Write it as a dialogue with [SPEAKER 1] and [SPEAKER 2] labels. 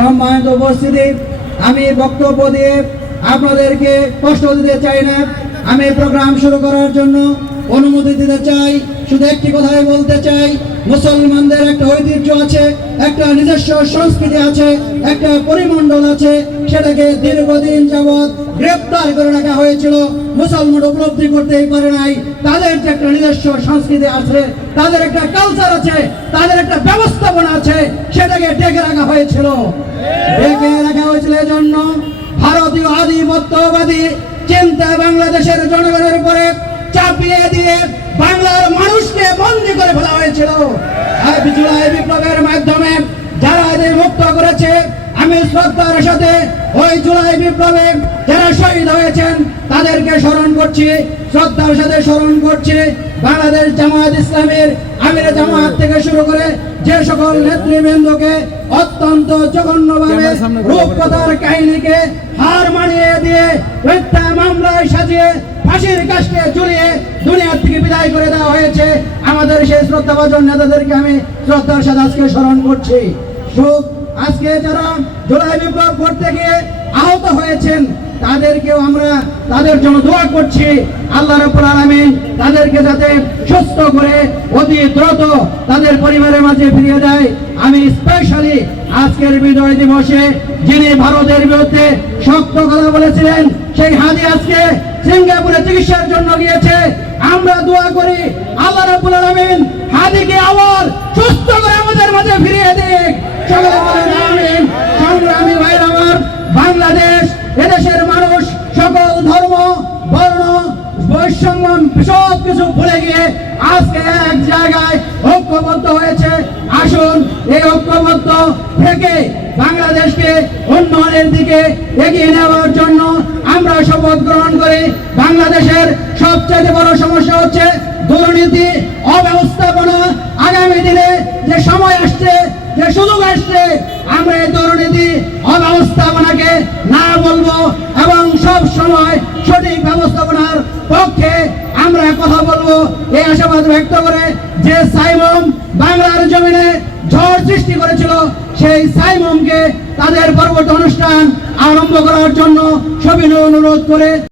[SPEAKER 1] সম্মানিত উপস্থিতি, আমি বক্তব্য দিয়ে আপনাদেরকে কষ্ট দিতে চাই না। আমি প্রোগ্রাম শুরু করার জন্য অনুমতি দিতে চাই, শুধু একটি কথাই বলতে চাই, মুসলমানদের একটা ঐতিহ্য আছে, একটা নিজস্ব সংস্কৃতি আছে, একটা পরিমণ্ডল আছে, সেটাকে দীর্ঘদিন যাবৎ গ্রেপ্তার করে রাখা হয়েছিল। মুসলমান উপলব্ধি করতেই পারে নাই। তাদের যে একটা নিজস্ব সংস্কৃতি আছে, তাদের একটা কালচার আছে, তাদের একটা ব্যবস্থাপনা আছে, সেটাকে ডেকে রাখা হয়েছিল। ডেকে রাখা হয়েছিল এজন্য ভারতীয় আধিপত্যবাদী চিন্তা বাংলাদেশের জনগণের উপরে চাপিয়ে দিয়ে বাংলার মানুষকে বন্দী করে ফেলা হয়েছিল। জুলাই বিপ্লবের মাধ্যমে যারা এদের মুক্ত করেছে আমি শ্রদ্ধার সাথে ওই জুলাই বিপ্লবে যারা শহীদ হয়েছেন তাদেরকে স্মরণ করছি শ্রদ্ধার সাথে স্মরণ করছি। বাংলাদেশ জামায়াত ইসলামের আমির জামায়াত থেকে শুরু করে যে সকল নেতৃবৃন্দকে অত্যন্ত জঘন্যভাবে রূপকথার কাহিনীকে হার মানিয়ে দিয়ে হত্যা মামলায় সাজিয়ে ফাঁসির কাজকে ঝুলিয়ে দুনিয়ার থেকে বিদায় করে দেওয়া হয়েছে। আমাদের সেই শ্রদ্ধাভাজন নেতাদেরকে আমি শ্রদ্ধার সাথে আজকে স্মরণ করছি। সুখ আজকে যারা জুলাই বিপ্লব করতে গিয়ে আহত হয়েছেন, তাদেরকেও আমরা তাদের জন্য দোয়া করছি। আল্লাহ রাব্বুল আলামিন তাদেরকে যাতে সুস্থ করে অতি দ্রুত তাদের পরিবারের মাঝে ফিরিয়ে দেয়। আমি স্পেশালি আজকের বিজয় দিবসে যিনি ভারতের বিরুদ্ধে শক্ত কথা বলেছিলেন, সেই হাদি আজকে সিঙ্গাপুরে চিকিৎসার জন্য গিয়েছে। আমরা দোয়া করি, আল্লাহ রাব্বুল আলামিন হাদিকে আবার সুস্থ করে আমাদের মাঝে ফিরিয়ে দিক সকলে বলেন আমিন সংগ্রামী ভাইরা আমার বাংলাদেশ এদেশের মানুষ সকল ধর্ম বর্ণ বৈষম্য সব কিছু ভুলে গিয়ে আজকে এক জায়গায় ঐক্যবদ্ধ হয়েছে। আসুন, এই ঐক্যবদ্ধ থেকে বাংলাদেশকে উন্নয়নের দিকে এগিয়ে নেওয়ার জন্য আমরা শপথ গ্রহণ করি। বাংলাদেশের সবচেয়ে বড় সমস্যা হচ্ছে দুর্নীতি, অব্যবস্থাপনা। আগামী দিনে যে সময় আসছে, যে সুযোগ আসছে, আমরা এই দুর্নীতি, অব্যবস্থাপনাকে না বলব এবং সব সময় সঠিক পক্ষে কথা বলব, এই আশাবাদ ব্যক্ত করে যে সাইমম বাংলার জমিনে ঝড় সৃষ্টি করেছিল, সেই সাইমমকে তাদের পর্বত অনুষ্ঠান আরম্ভ করার জন্য সবিনয় অনুরোধ করে